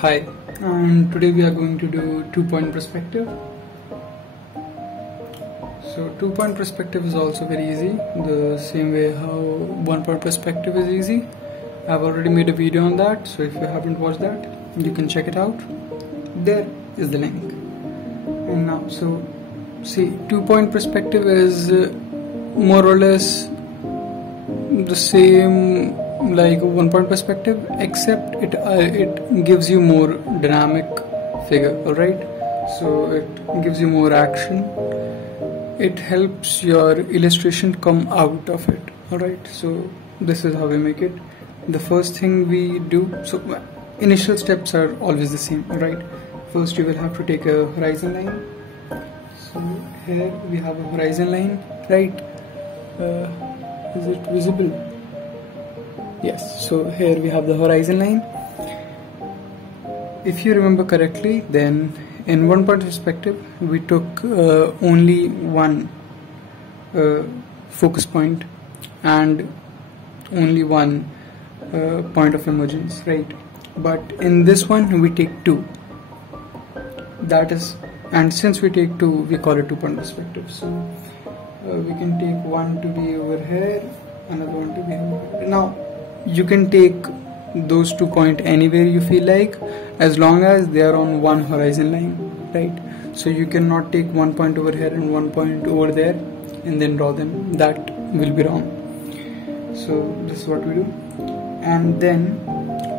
Hi, and today we are going to do two-point perspective. So two-point perspective is also very easy, the same way how one-point perspective is easy. I've already made a video on that, so if you haven't watched that, you can check it out. There is the link. And now, so see, two-point perspective is more or less the same like a one-point perspective, except it gives you more dynamic figure. All right, so it gives you more action. It helps your illustration come out of it. All right, so this is how we make it. The first thing we do, so initial steps are always the same. All right, first you will have to take a horizon line. So here we have a horizon line, right? Is it visible? Yes, so here we have the horizon line. If you remember correctly, then in one point perspective we took only one focus point and only one point of emergence, right? But in this one we take two. That is, and since we take two, we call it two-point perspective. So we can take one to be over here, another one to be over here. Now you can take those 2 points anywhere you feel like, as long as they are on one horizon line, right? So you cannot take 1 point over here and 1 point over there and then draw them. That will be wrong. So this is what we do. And then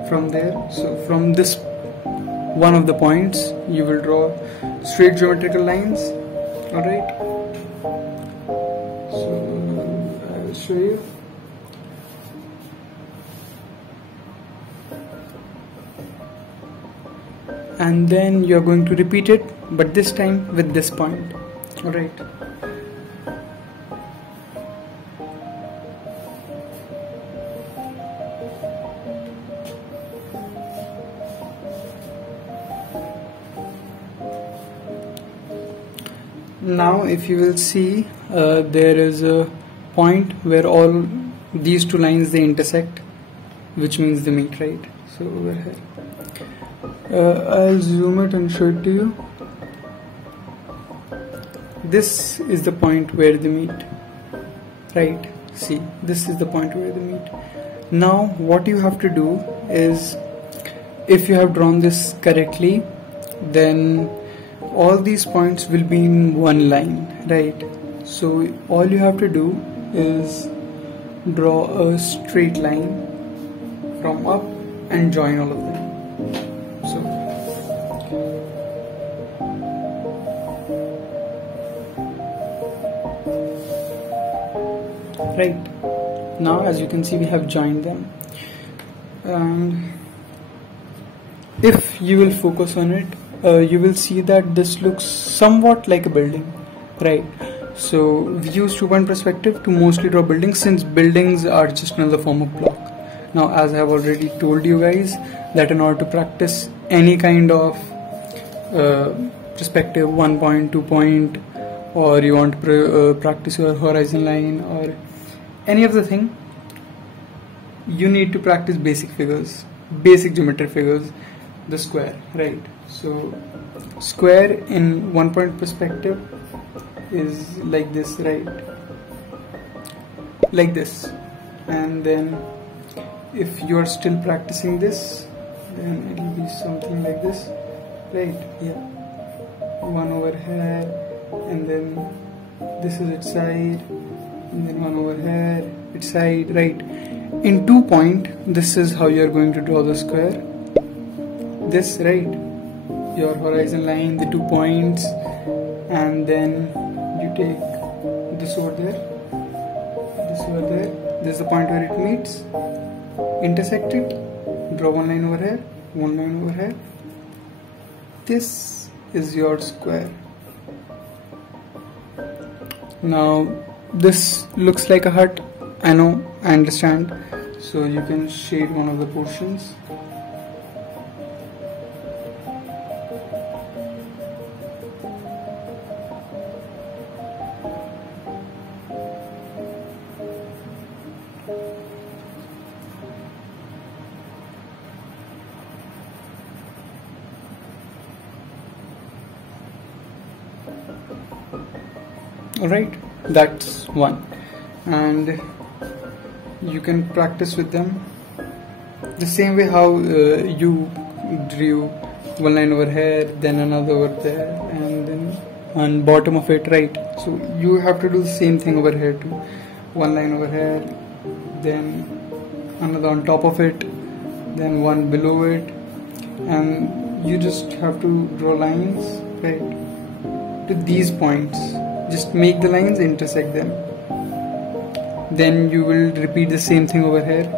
from there, so from this one of the points, you will draw straight geometrical lines. Alright, so I will show you. And then you are going to repeat it, but this time with this point. Alright, now if you will see, there is a point where all these two lines they intersect, which means they meet, right? So over here, I'll zoom it and show it to you. This is the point where they meet, right? See, this is the point where they meet. Now what you have to do is, if you have drawn this correctly, then all these points will be in one line, right? So all you have to do is draw a straight line from up and join all of them. So right, now as you can see we have joined them, and if you will focus on it, you will see that this looks somewhat like a building, right? So we use two-point perspective to mostly draw buildings, since buildings are just another form of block. Now, as I have already told you guys, that in order to practice any kind of perspective, 1 point, 2 point, or you want to practice your horizon line or any of the thing, you need to practice basic figures, basic geometry figures, the square, right? So square in 1 point perspective is like this, right? Like this. And then if you are still practicing this, then it will be something like this, right? Yeah, one over here, and then this is its side, and then one over here, its side, right? In 2 point, this is how you are going to draw the square. This, right? Your horizon line, the 2 points, and then you take this over there, this over there. This is the point where it meets, intersect it, draw one line over here, one line over here. This is your square. Now this looks like a hut, I know, I understand, so you can shade one of the portions. Alright, that's one, and you can practice with them the same way how you drew one line over here, then another over there, and then on bottom of it, right? So you have to do the same thing over here too. One line over here, then another on top of it, then one below it, and you just have to draw lines right to these points. Just make the lines intersect them. Then you will repeat the same thing over here.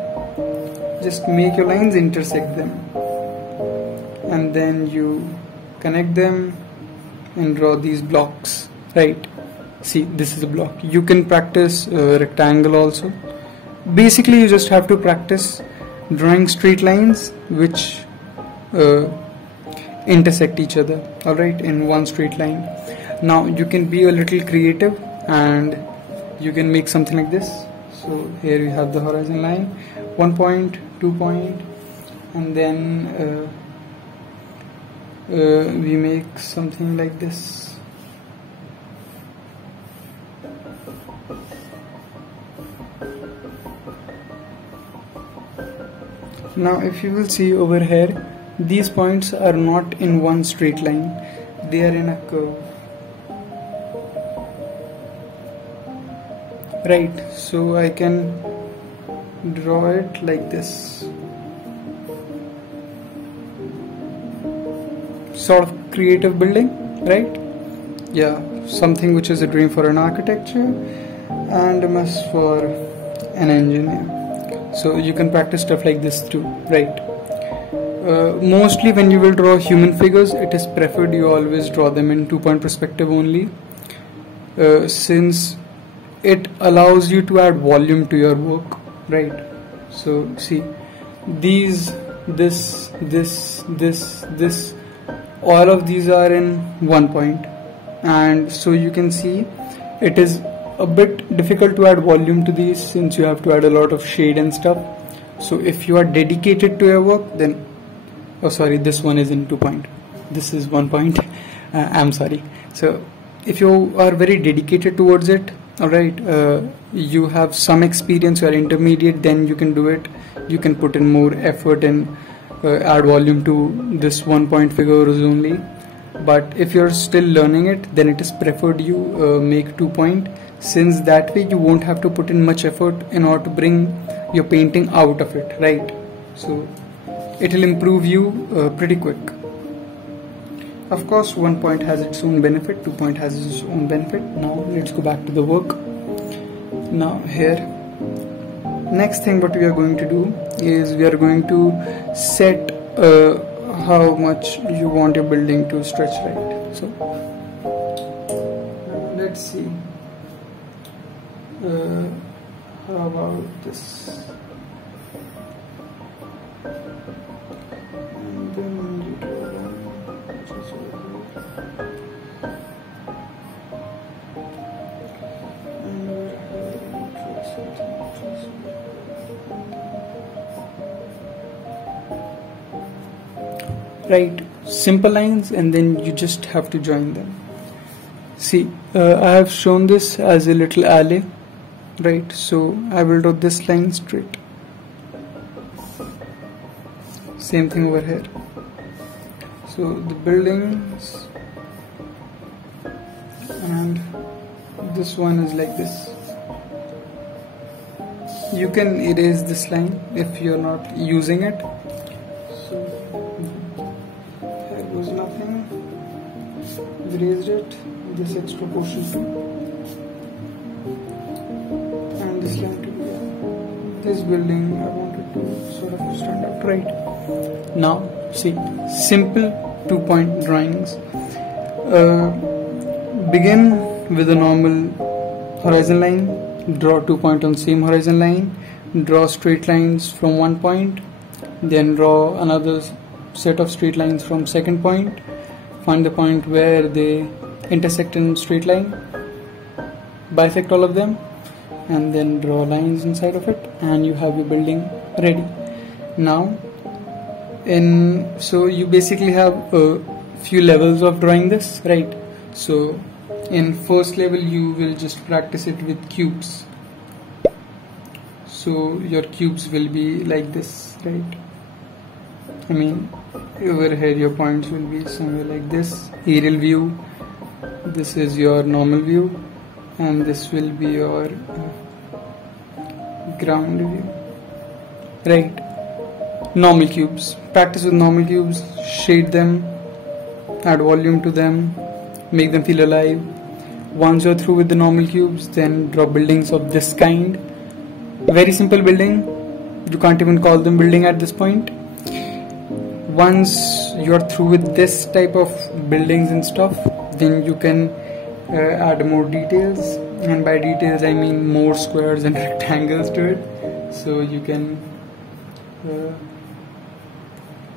Just make your lines intersect them, and then you connect them and draw these blocks, right? See, this is a block. You can practice rectangle also. Basically, you just have to practice drawing straight lines which intersect each other, alright, in one straight line. Now you can be a little creative and you can make something like this. So here we have the horizon line, 1 point, 2 point, and then we make something like this. Now if you will see over here, these points are not in one straight line, they are in a curve, right? So I can draw it like this, sort of creative building, right? Yeah, something which is a dream for an architecture and a must for an engineer. So you can practice stuff like this too, right? Mostly when you will draw human figures, it is preferred you always draw them in 2-point perspective only, since it allows you to add volume to your work, right? So see, these, this, all of these are in 1 point, and so you can see it is a bit difficult to add volume to these since you have to add a lot of shade and stuff. So if you are dedicated to your work, then oh sorry, this one is in 2 point, this is 1 point. I'm sorry. So if you are very dedicated towards it, alright, you have some experience, you are intermediate, then you can do it. You can put in more effort and add volume to this 1 point figures only. But if you're still learning it, then it is preferred you make 2 point, since that way you won't have to put in much effort in order to bring your painting out of it, right? So it will improve you pretty quick. Of course, 1 point has its own benefit, 2 point has its own benefit. Now let's go back to the work. Now here, next thing what we are going to do is we are going to set how much you want your building to stretch, right? So let's see, how about this, and then you draw one which is over here, and over here you draw something which is right, simple lines, and then you just have to join them. See, I have shown this as a little alley, right? So I will draw this line straight. Same thing over here. So the buildings, and this one is like this. You can erase this line if you're not using it. So there was nothing, erased it, this extra portion too, and this line too. This building I wanted to sort of stand out, right? Now see, simple 2-point drawings. Begin with a normal horizon line, draw 2 points on same horizon line, draw straight lines from 1 point, then draw another set of straight lines from 2nd point, find the point where they intersect in straight line, bisect all of them, and then draw lines inside of it, and you have your building ready. Now so you basically have a few levels of drawing this, right? So In first level you will just practice it with cubes. So your cubes will be like this, right? I mean, over here your points will be somewhere like this. Aerial view, this is your normal view, and this will be your ground view, right? Normal cubes. Practice with normal cubes, shade them, add volume to them, make them feel alive. Once you're through with the normal cubes, then draw buildings of this kind. Very simple building, you can't even call them building at this point. Once you're through with this type of buildings and stuff, then you can add more details, and by details I mean more squares and rectangles to it. So you can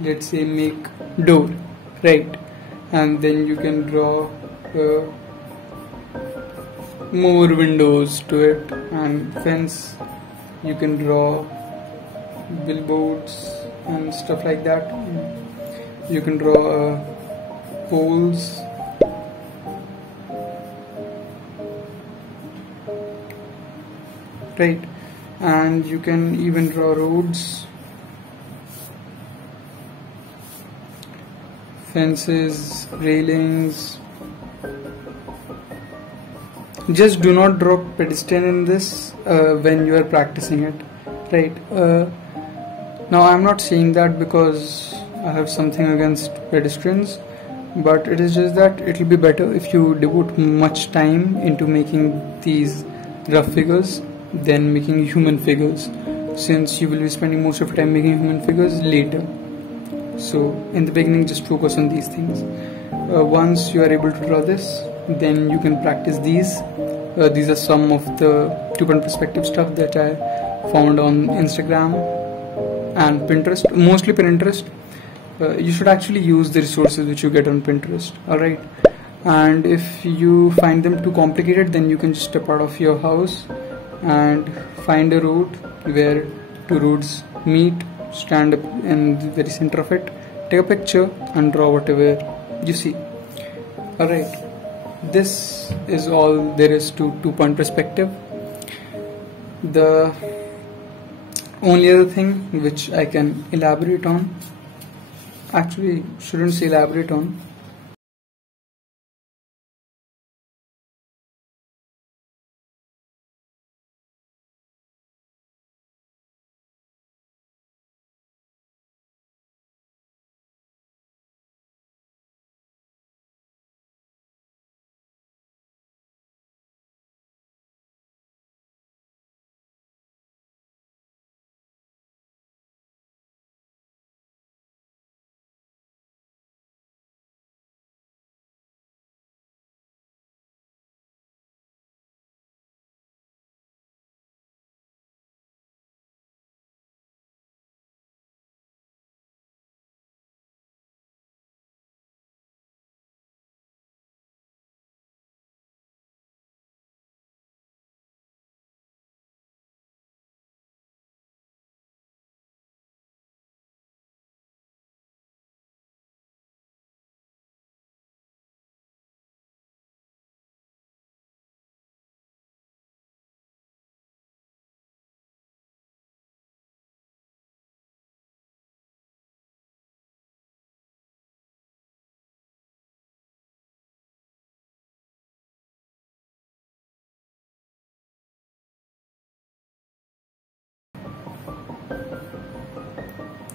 let's say make door, right? And then you can draw more windows to it, and fence. You can draw billboards and stuff like that. You can draw poles, right? And you can even draw roads, fences, railings. Just do not draw pedestrian in this when you are practicing it, right? Now I'm not saying that because I have something against pedestrians, but it is just that it will be better if you devote much time into making these rough figures than making human figures, since you will be spending most of your time making human figures later. So in the beginning just focus on these things. Once you are able to draw this, then you can practice these. These are some of the 2-point perspective stuff that I found on Instagram and Pinterest, mostly Pinterest. You should actually use the resources which you get on Pinterest, alright? And if you find them too complicated, then you can just step out of your house and find a road where two roads meet, stand up in the very center of it, take a picture and draw whatever you see. Alright, this is all there is to 2-point perspective. The only other thing which I can elaborate on, actually shouldn't say elaborate on,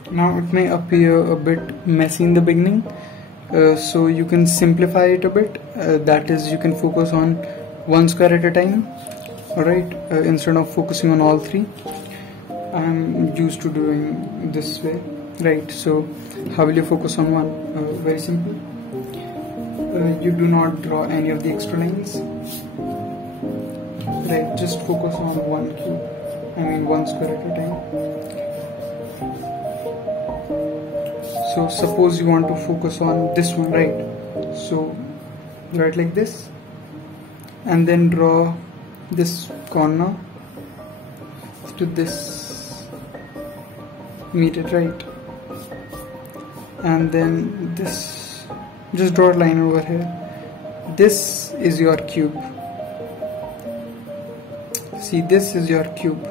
now it may appear a bit messy in the beginning, so you can simplify it a bit. That is, you can focus on one square at a time, alright, instead of focusing on all three. I'm used to doing this way, right? So how will you focus on one? Very simple. You do not draw any of the extra lines, right? Just focus on one cube, one square at a time. So suppose you want to focus on this one, right? So draw it like this, and then draw this corner to this, meet it, right? And then this, just draw a line over here. This is your cube. See, this is your cube.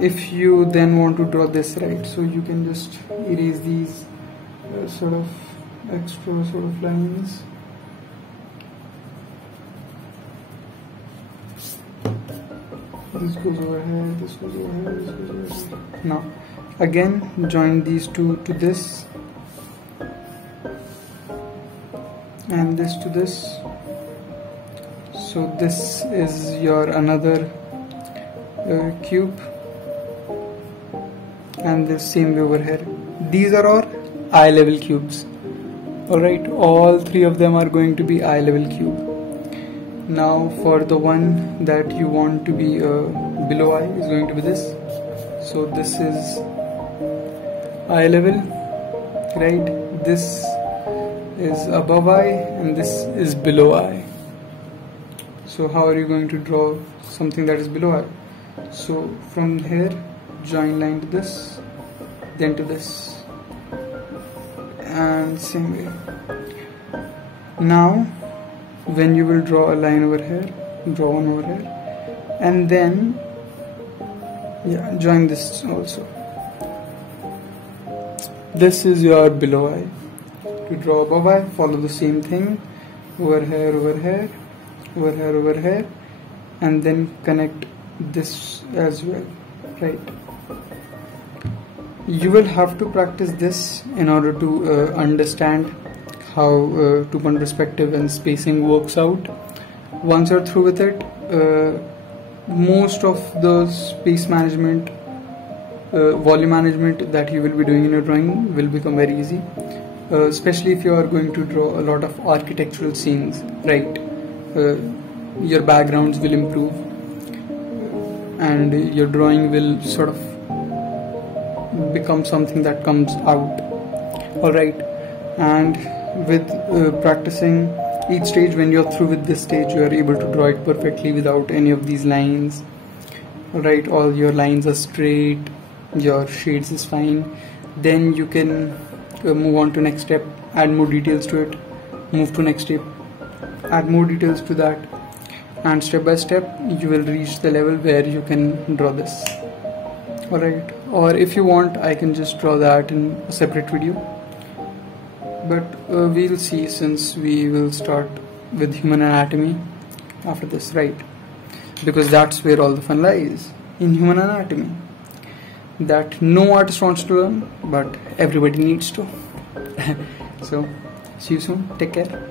If you then want to draw this, right, so you can just erase these sort of extra sort of lines. This goes over here, this goes over here, this goes over here. Now again join these two to this and this to this. So this is your another cube, and the same way over here. These are our eye level cubes. Alright, all three of them are going to be eye level cube. Now for the one that you want to be below eye is going to be this. So this is eye level, right? This is above eye and this is below eye. So how are you going to draw something that is below eye? So from here join line to this, then to this, and same way. Now when you will draw a line over here, draw one over here, and then join this also. This is your below eye. To draw above eye, follow the same thing, over here, over here, over here, over here, and then connect this as well, right? You will have to practice this in order to understand how two-point perspective and spacing works out. Once you're through with it, most of the space management, volume management that you will be doing in your drawing will become very easy, especially if you are going to draw a lot of architectural scenes, right? Your backgrounds will improve and your drawing will sort of become something that comes out. Alright, and with practicing each stage, when you're through with this stage, you are able to draw it perfectly without any of these lines. Alright, all your lines are straight, your shades is fine. Then you can move on to next step, add more details to it, move to next step, add more details to that, and step by step you will reach the level where you can draw this. Alright, or if you want, I can just draw that in a separate video, but we'll see, since we will start with human anatomy after this, right? Because that's where all the fun lies, in human anatomy, that no artist wants to learn, but everybody needs to. So see you soon, take care.